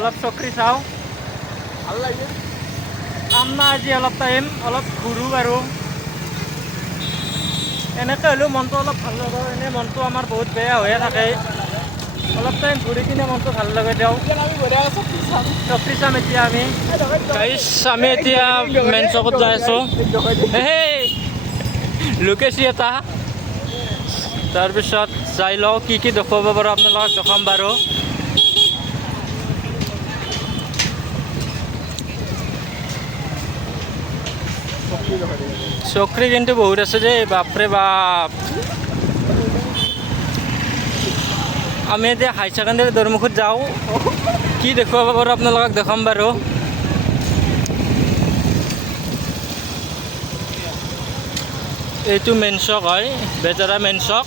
অলপ চকৰি চাওঁ। ভাল লাগে। কাম নাই আজি অলপ টাইম, অলপ ঘূৰোঁ বাৰু। এনেকৈ হ'লেও মনটো অলপ ভাল লাগে, এনেই মনটো আমাৰ বহুত বেয়া হৈয়ে থাকে। অলপ টাইম ঘূৰি কিনে মনটো ভাল লাগে দিয়ক। চকৰি চাম এতিয়া আমি। গাইছ আমি এতিয়া মেইন চকত যাই আছোঁ। সেই লোকেশ্যন এটা তাৰপিছত যাই লওঁ কি দেখুৱাব পাৰোঁ আপোনালোকক দেখাম বাৰু। চকৰি কিন্তু বহুত আছে দেই, বাপৰে বাপ। আমি এতিয়া হাই ছেকেণ্ডেৰী দৰমুখত যাওঁ, কি দেখুৱাব পাৰোঁ আপোনালোকক দেখাম বাৰু। এইটো মেইন চক হয়, বেজৰা মেইন চক।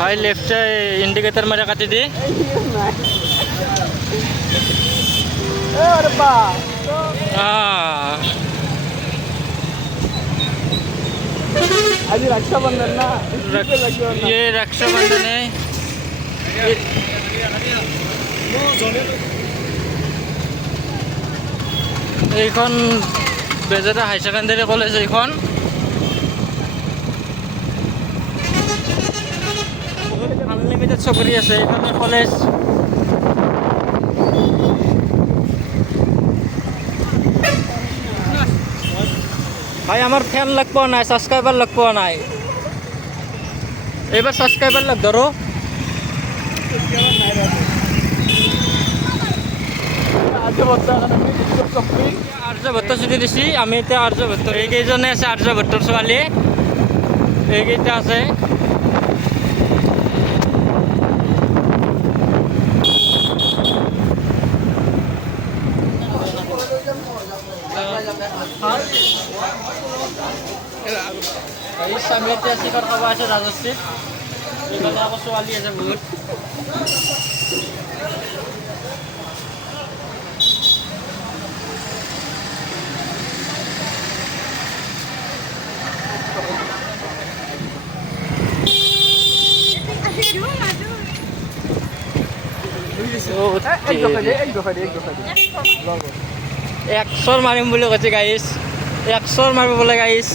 হয় লেফ্টে ইণ্ডিকেটাৰ মাৰি কাটি দি। आज रक्षाबंधन ना, ये रक्षाबंधन है। এইখন বেজেৰা হাই ছেকেণ্ডেৰী কলেজ এইখন। আনলিমিটেড চকৰি আছে এইখন কলেজ। ভাই আমার ফ্যান লাগ পাওয়া নাই, সাবস্ক্রাইবার লাগ পাওয়া নাই। এবার সাবস্ক্রাইবার লাগ ধরো। আর্যভট্ট ছুটি দিছি আমি এতিয়া আর্যভট্ট। এইকেইজনে আছে আৰ্যভট্টৰ ছোৱালী, এইকেইটা আছে। আমি এতিয়া চিকৰ খাব আছোঁ ৰাজশ্ৰীত। এইফালে আকৌ ছোৱালী আছে বহুত। একশৰ মাৰিম বুলি কৈছে গাইছ, একশৰ মাৰিব বোলে গাইছ।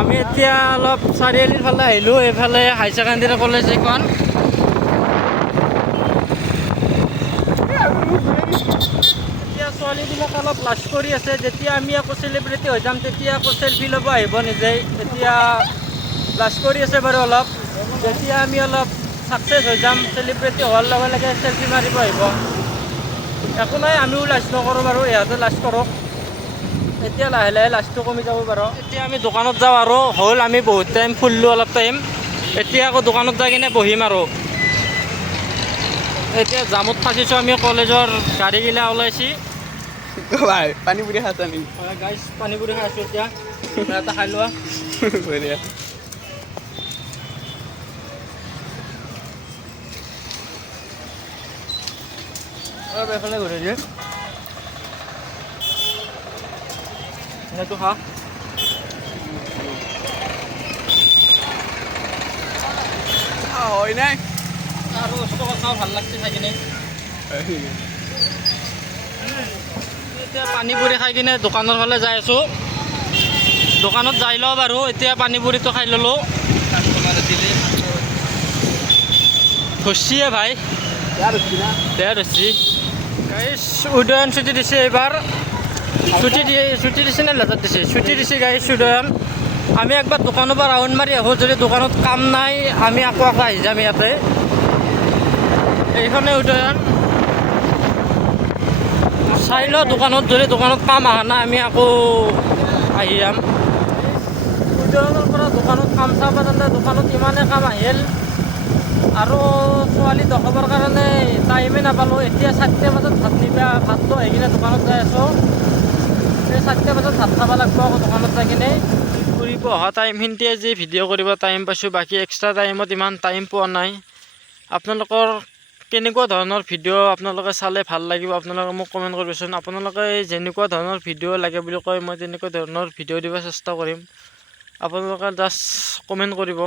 আমি এতিয়া অলপ চাৰিআলিৰ ফালে আহিলোঁ, এইফালে হাই ছেকেণ্ডেৰী কলেজ এইখন। এতিয়া ছোৱালীবিলাকে অলপ লাজ কৰি আছে, যেতিয়া আমি আকৌ চেলিব্ৰিটি হৈ যাম তেতিয়া আকৌ চেল্ফি ল'ব আহিব নিজেই। এতিয়া লাজ কৰি আছে বাৰু অলপ, যেতিয়া আমি অলপ ছাকচেছ হৈ যাম চেলিব্ৰিটি হোৱাৰ লগে লগে চেল্ফি মাৰিব আহিব। একো নাই, আমিও লাজ নকৰোঁ বাৰু, ইহঁতে লাজ কৰক। এতিয়া লাহে লাহে লাজটো কমি যাব বাৰু। এতিয়া আমি দোকানত যাওঁ আৰু হ'ল আমি বহুত টাইম ফুৰিলোঁ অলপ টাইম। এতিয়া আকৌ দোকানত যাই কিনে বহিম আৰু। এতিয়া জামত ফাঁচিছোঁ আমি, কলেজৰ গাড়ীগিলা ওলাইছি। ভাই পানী পুৰি খাইছা নেকি? গাইছ পানী পুৰি খাই আছোঁ এতিয়া, এটা খাই লোৱা। বঢ়িয়া। অলপ এইফালে ঘূৰি দিয়ে এনেটো খা। হয় নাই আৰু বস্তু খাওঁ ভাল লাগছে খাই কিনে। এতিয়া পানী পুৰি খাই কিনে দোকানৰ ফালে যাই আছোঁ। দোকানত যাই লওঁ বাৰু, এতিয়া পানী পুৰিটো খাই ল'লোঁ। ধৰছিয়ে ভাই, বেয়া ধৰছি। গাইছ উদয়ন ছুটি দিছে এইবাৰ। ছুটি দিছে নে লেজাৰ দিছে? ছুটি দিছে গাইছ উদয়ন। আমি একবাৰ দোকানৰ পৰা ৰাউণ্ড মাৰি আহোঁ, যদি দোকানত কাম নাই আমি আকৌ আহি যাম ইয়াতে। এইখনে উদয়ন। চাই লওঁ দোকানত, যদি দোকানত কাম অহা নাই আমি আকৌ আহি যাম। উদয়নৰ পৰা দোকানত কাম চাব যাওঁতে দোকানত ইমানেই কাম আহিল আৰু ছোৱালী দেখাবৰ কাৰণে টাইমেই নাপালোঁ। এতিয়া 4টা বজাত ভাতটো আহি কিনে দোকানত যাই আছোঁ। এই 4টা বজাত ভাত খাব লাগিব আকৌ দোকানত যাই কিনে। ফুৰিব অহা টাইমখিনিতে যি ভিডিঅ' কৰিব টাইম পাইছোঁ, বাকী এক্সট্ৰা টাইমত ইমান টাইম পোৱা নাই। আপোনালোকৰ কেনেকুৱা ধৰণৰ ভিডিঅ' আপোনালোকে চালে ভাল লাগিব আপোনালোকে মোক কমেণ্ট কৰিবচোন। আপোনালোকে যেনেকুৱা ধৰণৰ ভিডিঅ' লাগে বুলি কয় মই তেনেকুৱা ধৰণৰ ভিডিঅ' দিব চেষ্টা কৰিম। আপোনালোকে জাষ্ট কমেণ্ট কৰিব।